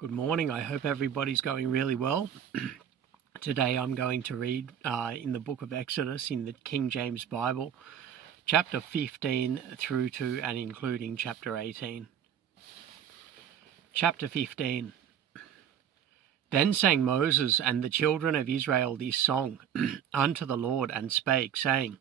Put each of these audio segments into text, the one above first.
Good morning. I hope everybody's going really well. Today I'm going to read in the book of Exodus in the King James Bible, chapter 15 through to and including chapter 18. Chapter 15. Then sang Moses and the children of Israel this song unto the Lord, and spake, saying,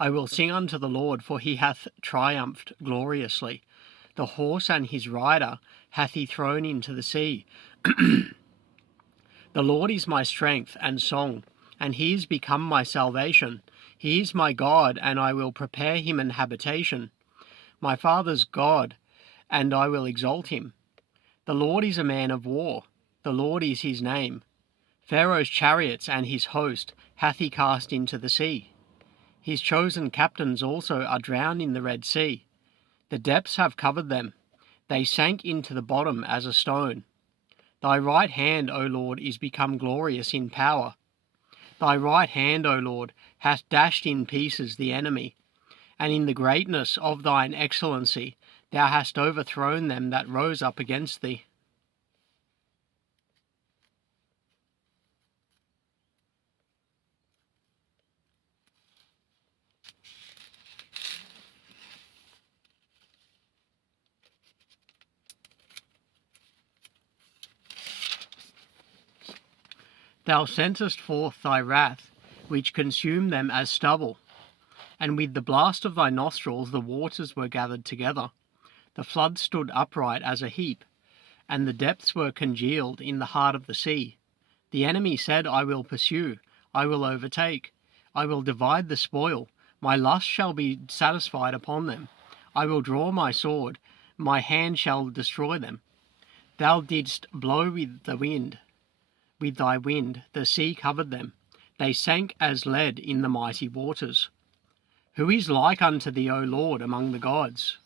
I will sing unto the Lord, for he hath triumphed gloriously. The horse and his rider hath he thrown into the sea. The Lord is my strength and song, and he is become my salvation. He is my God, and I will prepare him an habitation. My father's God, and I will exalt him. The Lord is a man of war. The Lord is his name. Pharaoh's chariots and his host hath he cast into the sea. His chosen captains also are drowned in the Red Sea. The depths have covered them. They sank into the bottom as a stone. Thy right hand, O Lord, is become glorious in power. Thy right hand, O Lord, hath dashed in pieces the enemy, and in the greatness of thine excellency thou hast overthrown them that rose up against thee. Thou sentest forth thy wrath, which consumed them as stubble. And with the blast of thy nostrils the waters were gathered together. The flood stood upright as a heap, and the depths were congealed in the heart of the sea. The enemy said, I will pursue, I will overtake, I will divide the spoil, my lust shall be satisfied upon them. I will draw my sword, my hand shall destroy them. Thou didst blow with the wind. With thy wind the sea covered them. They sank as lead in the mighty waters. Who is like unto thee, O Lord, among the gods?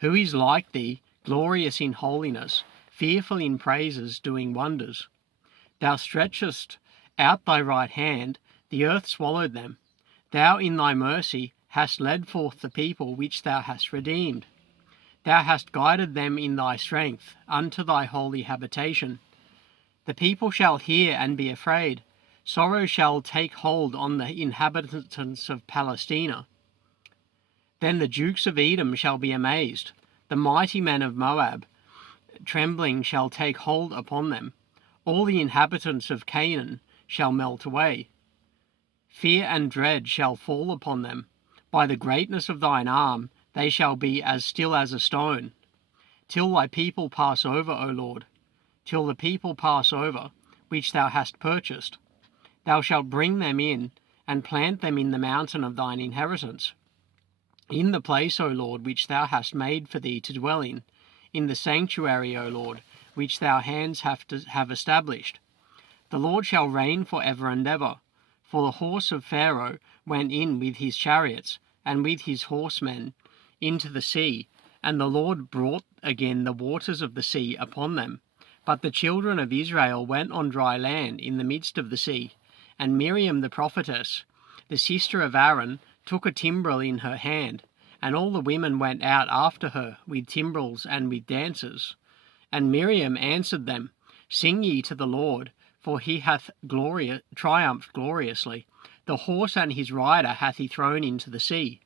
Who is like thee, glorious in holiness, fearful in praises, doing wonders? Thou stretchest out thy right hand, the earth swallowed them. Thou in thy mercy hast led forth the people which thou hast redeemed. Thou hast guided them in thy strength unto thy holy habitation. The people shall hear and be afraid. Sorrow shall take hold on the inhabitants of Palestina. Then the dukes of Edom shall be amazed. The mighty men of Moab, trembling, shall take hold upon them. All the inhabitants of Canaan shall melt away. Fear and dread shall fall upon them. By the greatness of thine arm they shall be as still as a stone. Till thy people pass over, O Lord. Till the people pass over, which thou hast purchased. Thou shalt bring them in, and plant them in the mountain of thine inheritance. In the place, O Lord, which thou hast made for thee to dwell in the sanctuary, O Lord, which thy hands have established. The Lord shall reign for ever and ever. For the horse of Pharaoh went in with his chariots, and with his horsemen into the sea, and the Lord brought again the waters of the sea upon them. But the children of Israel went on dry land in the midst of the sea, and Miriam the prophetess, the sister of Aaron, took a timbrel in her hand, and all the women went out after her with timbrels and with dances. And Miriam answered them, Sing ye to the Lord, for he hath triumphed gloriously. The horse and his rider hath he thrown into the sea.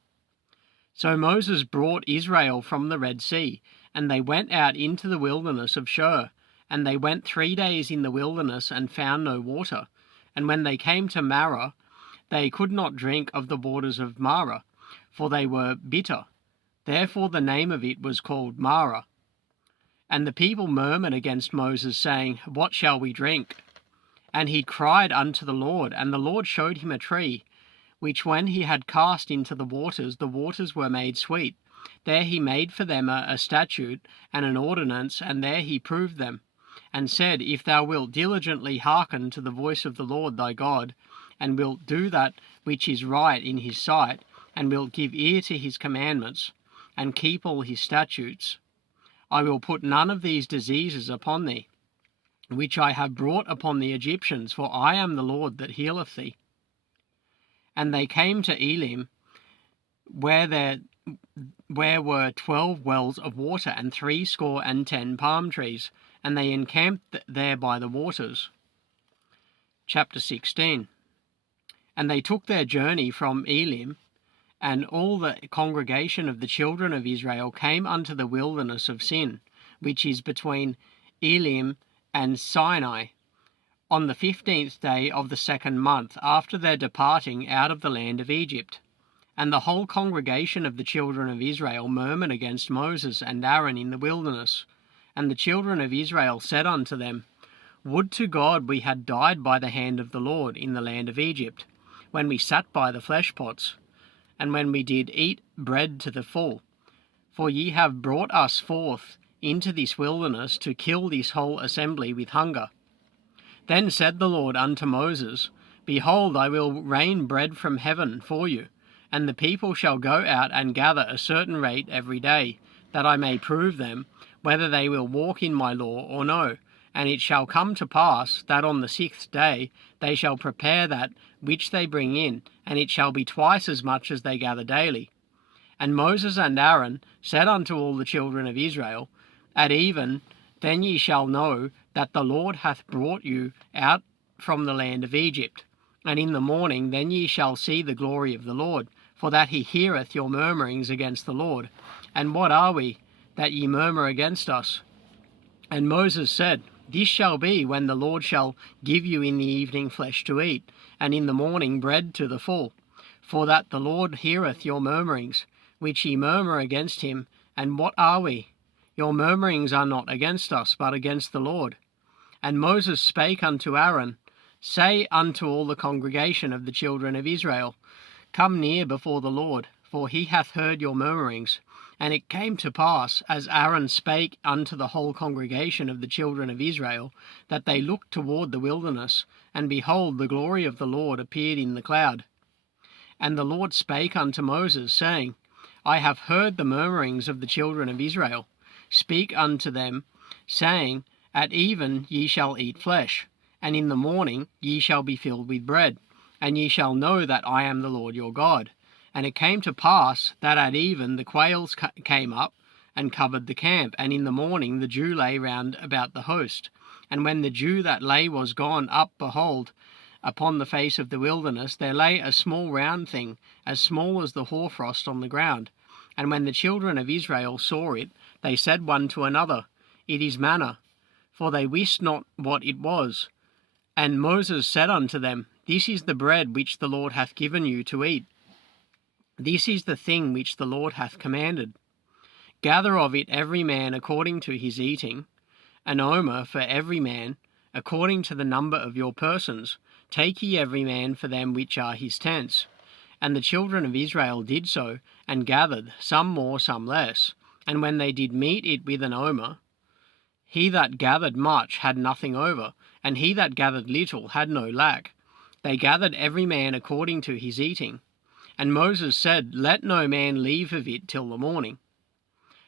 So Moses brought Israel from the Red Sea, and they went out into the wilderness of Shur. And they went 3 days in the wilderness and found no water. And when they came to Marah, they could not drink of the waters of Marah, for they were bitter. Therefore the name of it was called Marah. And the people murmured against Moses, saying, What shall we drink? And he cried unto the Lord, and the Lord showed him a tree, which when he had cast into the waters were made sweet. There he made for them a statute and an ordinance, and there he proved them. And said, If thou wilt diligently hearken to the voice of the Lord thy God, and wilt do that which is right in his sight, and wilt give ear to his commandments, and keep all his statutes, I will put none of these diseases upon thee, which I have brought upon the Egyptians, for I am the Lord that healeth thee. And they came to Elim, where there where were 12 wells of water, and 70 palm trees, and they encamped there by the waters. Chapter 16. And they took their journey from Elim, and all the congregation of the children of Israel came unto the wilderness of Sin, which is between Elim and Sinai, on the 15th day of the 2nd month after their departing out of the land of Egypt. And the whole congregation of the children of Israel murmured against Moses and Aaron in the wilderness. And the children of Israel said unto them, Would to God we had died by the hand of the Lord in the land of Egypt, when we sat by the flesh pots, and when we did eat bread to the full. For ye have brought us forth into this wilderness to kill this whole assembly with hunger. Then said the Lord unto Moses, Behold, I will rain bread from heaven for you, and the people shall go out and gather a certain rate every day, that I may prove them, whether they will walk in my law or no. And it shall come to pass, that on the 6th day they shall prepare that which they bring in, and it shall be twice as much as they gather daily. And Moses and Aaron said unto all the children of Israel, At even then ye shall know that the Lord hath brought you out from the land of Egypt. And in the morning then ye shall see the glory of the Lord, for that he heareth your murmurings against the Lord. And what are we, that ye murmur against us? And Moses said, This shall be when the Lord shall give you in the evening flesh to eat, and in the morning bread to the full. For that the Lord heareth your murmurings, which ye murmur against him. And what are we? Your murmurings are not against us, but against the Lord. And Moses spake unto Aaron, Say unto all the congregation of the children of Israel, Come near before the Lord, for he hath heard your murmurings. And it came to pass, as Aaron spake unto the whole congregation of the children of Israel, that they looked toward the wilderness, and behold, the glory of the Lord appeared in the cloud. And the Lord spake unto Moses, saying, I have heard the murmurings of the children of Israel. Speak unto them, saying, At even ye shall eat flesh, and in the morning ye shall be filled with bread, and ye shall know that I am the Lord your God. And it came to pass that at even the quails came up and covered the camp, and in the morning the dew lay round about the host. And when the dew that lay was gone up, behold, upon the face of the wilderness there lay a small round thing, as small as the hoarfrost on the ground. And when the children of Israel saw it, they said one to another, It is manna, for they wist not what it was. And Moses said unto them, This is the bread which the Lord hath given you to eat. This is the thing which the Lord hath commanded. Gather of it every man according to his eating, an omer for every man, according to the number of your persons. Take ye every man for them which are his tents. And the children of Israel did so, and gathered, some more, some less. And when they did meet it with an omer, he that gathered much had nothing over, and he that gathered little had no lack. They gathered every man according to his eating. And Moses said, Let no man leave of it till the morning.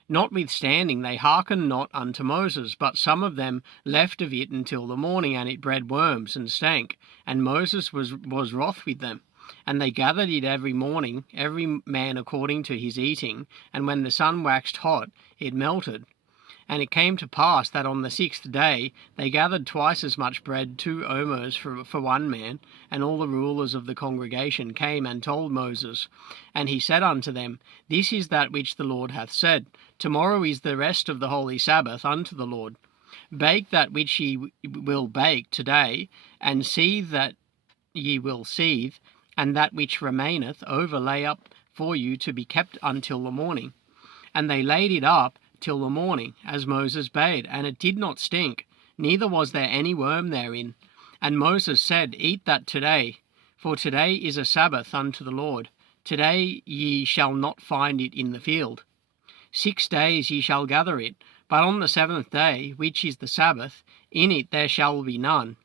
Notwithstanding they hearkened not unto Moses, but some of them left of it until the morning, and it bred worms and stank. And Moses was wroth with them. And they gathered it every morning, every man according to his eating, and when the sun waxed hot, it melted. And it came to pass that on the 6th day they gathered twice as much bread, 2 omers for one man. And all the rulers of the congregation came and told Moses. And he said unto them, This is that which the Lord hath said, Tomorrow is the rest of the holy Sabbath unto the Lord. Bake that which ye will bake today, and seethe that ye will seethe, and that which remaineth over lay up for you to be kept until the morning. And they laid it up till the morning, as Moses bade, and it did not stink, neither was there any worm therein. And Moses said, Eat that today, for today is a Sabbath unto the Lord. Today ye shall not find it in the field. 6 days ye shall gather it, but on the 7th day, which is the Sabbath, in it there shall be none.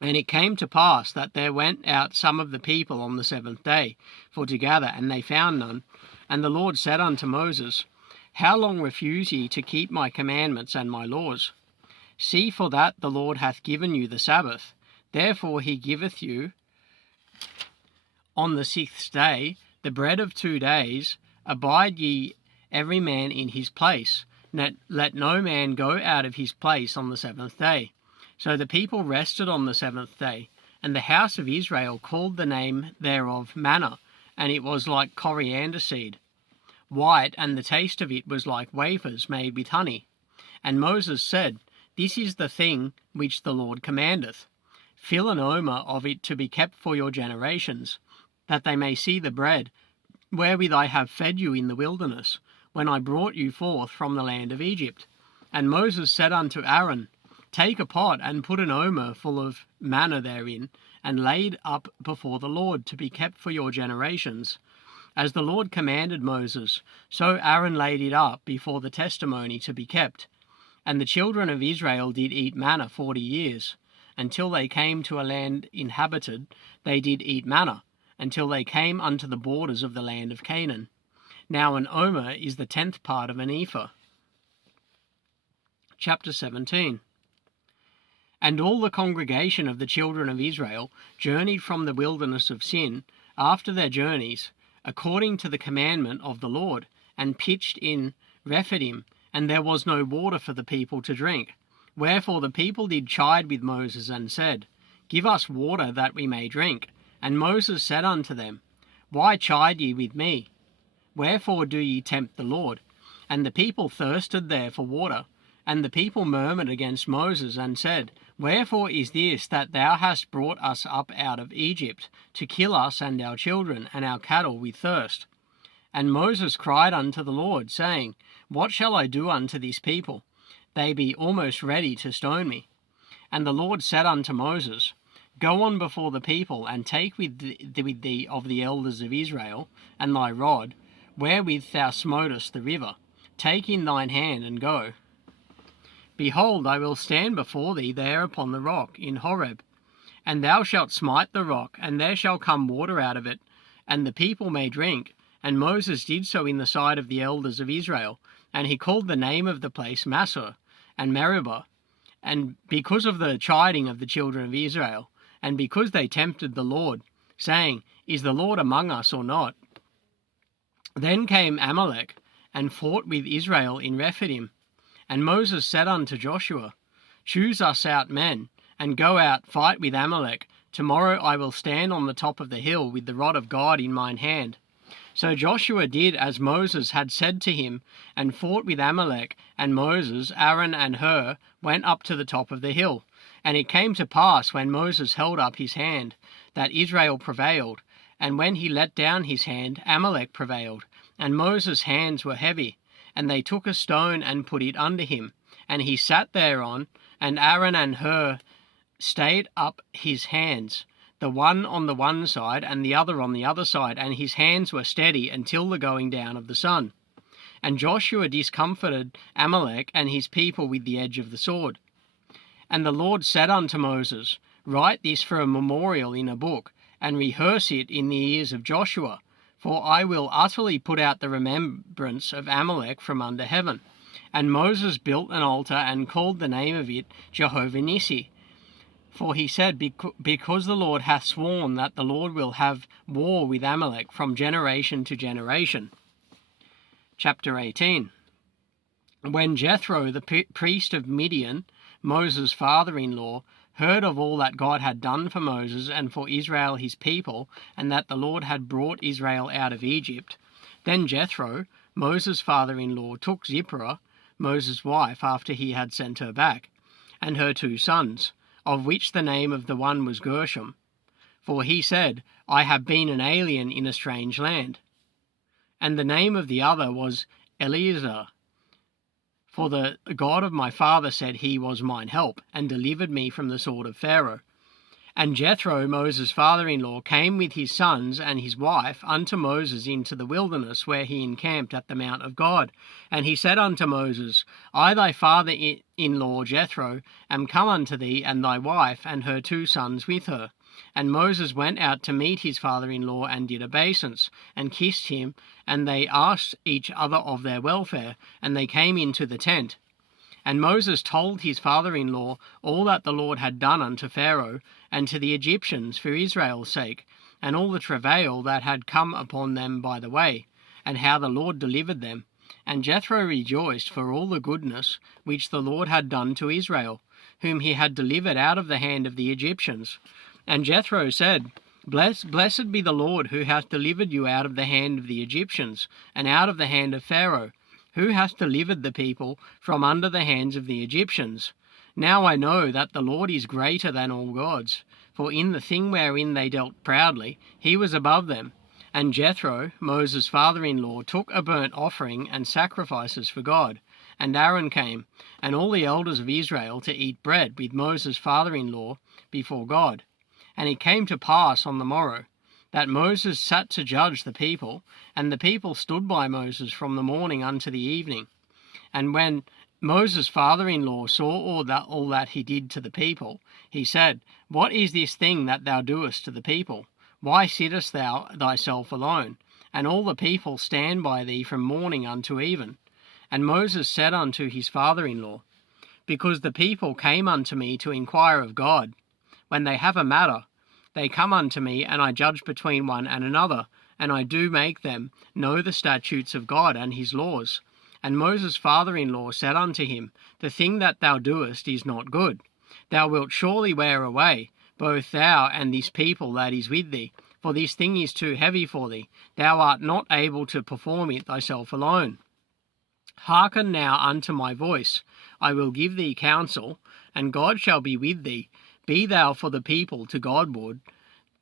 And it came to pass that there went out some of the people on the 7th day for to gather, and they found none. And the Lord said unto Moses, How long refuse ye to keep my commandments and my laws? See, for that the Lord hath given you the Sabbath. Therefore he giveth you on the 6th day the bread of 2 days, Abide ye every man in his place. Let no man go out of his place on the seventh day. So the people rested on the seventh day, and the house of Israel called the name thereof manna, and it was like coriander seed, white, and the taste of it was like wafers made with honey. And Moses said, This is the thing which the Lord commandeth. Fill an omer of it to be kept for your generations, that they may see the bread wherewith I have fed you in the wilderness, when I brought you forth from the land of Egypt. And Moses said unto Aaron, Take a pot, and put an omer full of manna therein, and lay it up before the Lord, to be kept for your generations. As the Lord commanded Moses, so Aaron laid it up before the testimony to be kept. And the children of Israel did eat manna 40 years. Until they came to a land inhabited, they did eat manna, until they came unto the borders of the land of Canaan. Now an omer is the 10th part of an ephah. Chapter 17. And all the congregation of the children of Israel journeyed from the wilderness of Sin after their journeys, according to the commandment of the Lord, and pitched in Rephidim, and there was no water for the people to drink. Wherefore the people did chide with Moses, and said, Give us water that we may drink. And Moses said unto them, Why chide ye with me? Wherefore do ye tempt the Lord? And the people thirsted there for water. And the people murmured against Moses, and said, Wherefore is this that thou hast brought us up out of Egypt, to kill us and our children and our cattle with thirst? And Moses cried unto the Lord, saying, What shall I do unto this people? They be almost ready to stone me. And the Lord said unto Moses, Go on before the people, and take with thee of the elders of Israel, and thy rod, wherewith thou smotest the river. Take in thine hand, and go. Behold, I will stand before thee there upon the rock in Horeb, and thou shalt smite the rock, and there shall come water out of it, and the people may drink. And Moses did so in the sight of the elders of Israel, and he called the name of the place Massah and Meribah, and because of the chiding of the children of Israel, and because they tempted the Lord, saying, Is the Lord among us or not? Then came Amalek, and fought with Israel in Rephidim. And Moses said unto Joshua, Choose us out men, and go out, fight with Amalek. Tomorrow I will stand on the top of the hill with the rod of God in mine hand. So Joshua did as Moses had said to him, and fought with Amalek, and Moses, Aaron, and Hur went up to the top of the hill. And it came to pass, when Moses held up his hand, that Israel prevailed, and when he let down his hand, Amalek prevailed. And Moses' hands were heavy, and they took a stone and put it under him, and he sat thereon, and Aaron and Hur stayed up his hands, the one on the one side and the other on the other side, and his hands were steady until the going down of the sun. And Joshua discomfited Amalek and his people with the edge of the sword. And the Lord said unto Moses, Write this for a memorial in a book, and rehearse it in the ears of Joshua, for I will utterly put out the remembrance of Amalek from under heaven. And Moses built an altar, and called the name of it Jehovah Nissi. For he said, Because the Lord hath sworn that the Lord will have war with Amalek from generation to generation. Chapter 18. When Jethro, the priest of Midian, Moses' father-in-law, heard of all that God had done for Moses and for Israel his people, and that the Lord had brought Israel out of Egypt, then Jethro, Moses' father-in-law, took Zipporah, Moses' wife, after he had sent her back, and her 2 sons, of which the name of the one was Gershom. For he said, I have been an alien in a strange land. And the name of the other was Eleazar. For the God of my father said he was mine help, and delivered me from the sword of Pharaoh. And Jethro, Moses' father-in-law, came with his sons and his wife unto Moses into the wilderness, where he encamped at the mount of God. And he said unto Moses, I thy father-in-law Jethro am come unto thee, and thy wife, and her 2 sons with her. And Moses went out to meet his father-in-law, and did obeisance, and kissed him, and they asked each other of their welfare, and they came into the tent. And Moses told his father-in-law all that the Lord had done unto Pharaoh, and to the Egyptians for Israel's sake, and all the travail that had come upon them by the way. and how the Lord delivered them. And Jethro rejoiced for all the goodness which the Lord had done to Israel, whom he had delivered out of the hand of the Egyptians. And Jethro said, Blessed be the Lord, who hath delivered you out of the hand of the Egyptians, and out of the hand of Pharaoh, who hath delivered the people from under the hands of the Egyptians. Now I know that the Lord is greater than all gods, for in the thing wherein they dealt proudly, he was above them. And Jethro, Moses' father-in-law, took a burnt offering and sacrifices for God. And Aaron came, and all the elders of Israel, to eat bread with Moses' father-in-law before God. And it came to pass on the morrow, that Moses sat to judge the people, and the people stood by Moses from the morning unto the evening. And when Moses' father-in-law saw all that he did to the people, he said, What is this thing that thou doest to the people? Why sittest thou thyself alone? And all the people stand by thee from morning unto even. And Moses said unto his father-in-law, Because the people came unto me to inquire of God. When they have a matter, they come unto me, and I judge between one and another, and I do make them know the statutes of God and his laws. And Moses' father-in-law said unto him, The thing that thou doest is not good. Thou wilt surely wear away, both thou and this people that is with thee, for this thing is too heavy for thee. Thou art not able to perform it thyself alone. Hearken now unto my voice. I will give thee counsel, and God shall be with thee. Be thou for the people to Godward,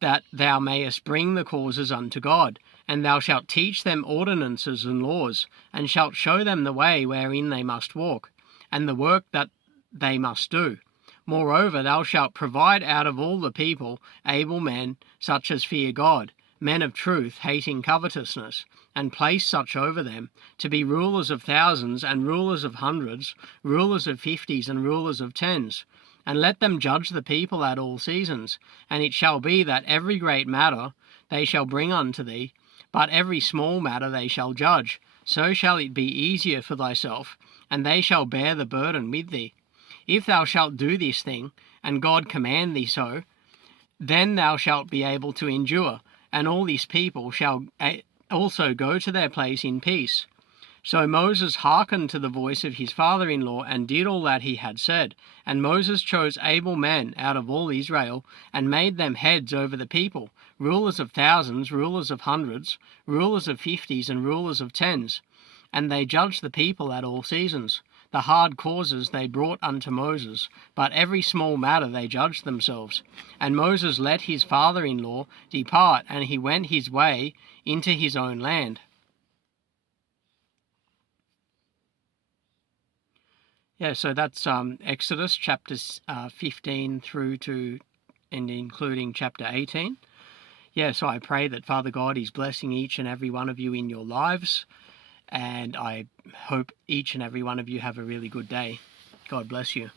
that thou mayest bring the causes unto God. And thou shalt teach them ordinances and laws, and shalt show them the way wherein they must walk, and the work that they must do. Moreover, thou shalt provide out of all the people able men, such as fear God, men of truth, hating covetousness, and place such over them, to be rulers of thousands, and rulers of hundreds, rulers of fifties, and rulers of tens. And let them judge the people at all seasons. And it shall be that every great matter they shall bring unto thee, but every small matter they shall judge. So shall it be easier for thyself, and they shall bear the burden with thee. If thou shalt do this thing, and God command thee so, then thou shalt be able to endure, and all this people shall also go to their place in peace. So Moses hearkened to the voice of his father-in-law, and did all that he had said. And Moses chose able men out of all Israel, and made them heads over the people, rulers of thousands, rulers of hundreds, rulers of fifties, and rulers of tens. And they judged the people at all seasons. The hard causes they brought unto Moses, but every small matter they judged themselves. And Moses let his father-in-law depart, and he went his way into his own land. Yeah, so that's Exodus chapters 15 through to and including chapter 18. Yeah, so I pray that Father God is blessing each and every one of you in your lives, and I hope each and every one of you have a really good day. God bless you.